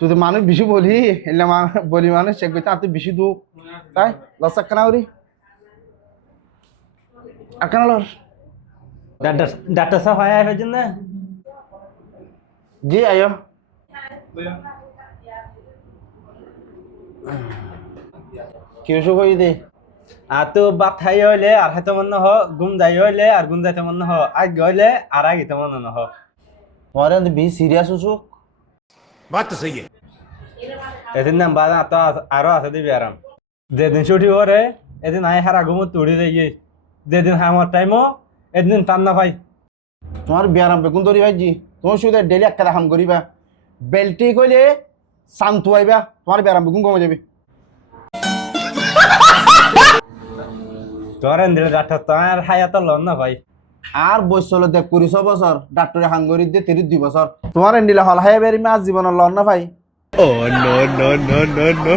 তুই তো মানুষ বেশি বলি এলে বলি মানুষ সে কইতে তুই বেশি দু তাই লস কেনা করি আর কেন লস ডাক্তার সাহেব হয় হয়েছেন না জি আয়ো কি ওষুধ কই দে আর তো বাত খাই হইলে আর হাতে মনে হ গুম যাই হইলে আর গুম যাইতে মনে হ আগে হইলে আর আগে মনে ন হ তোমার বেশি সিরিয়াস ওষুধ बात तो सही है। এদিন নাম বাদ তো আরো আছে দিবি আরাম যেদিন ছুটি করে এদিন আই হারা ঘুমো তুড়ি যাই যেদিন আমার টাইমও এদিন টান না পাই তোমার ব্যায়াম বেগুন ধরি ভাইজি তোমার শুধু ডেলি একটা হাম করিবা বেল্টি কইলে শান্ত হইবা তোমার ব্যায়াম বেগুন কমে যাবে তোর এন দিলে ডাক্তার তো আর হায়াত লন না ভাই আর বয়সল দেখ ২০ বছর ডাক্তারে হাঙ্গরি দিয়ে ৩২ বছর তোমার এন্ডিলে হল হাই বেরি মাছ জীবনের লন না ভাই Oh no no no no no!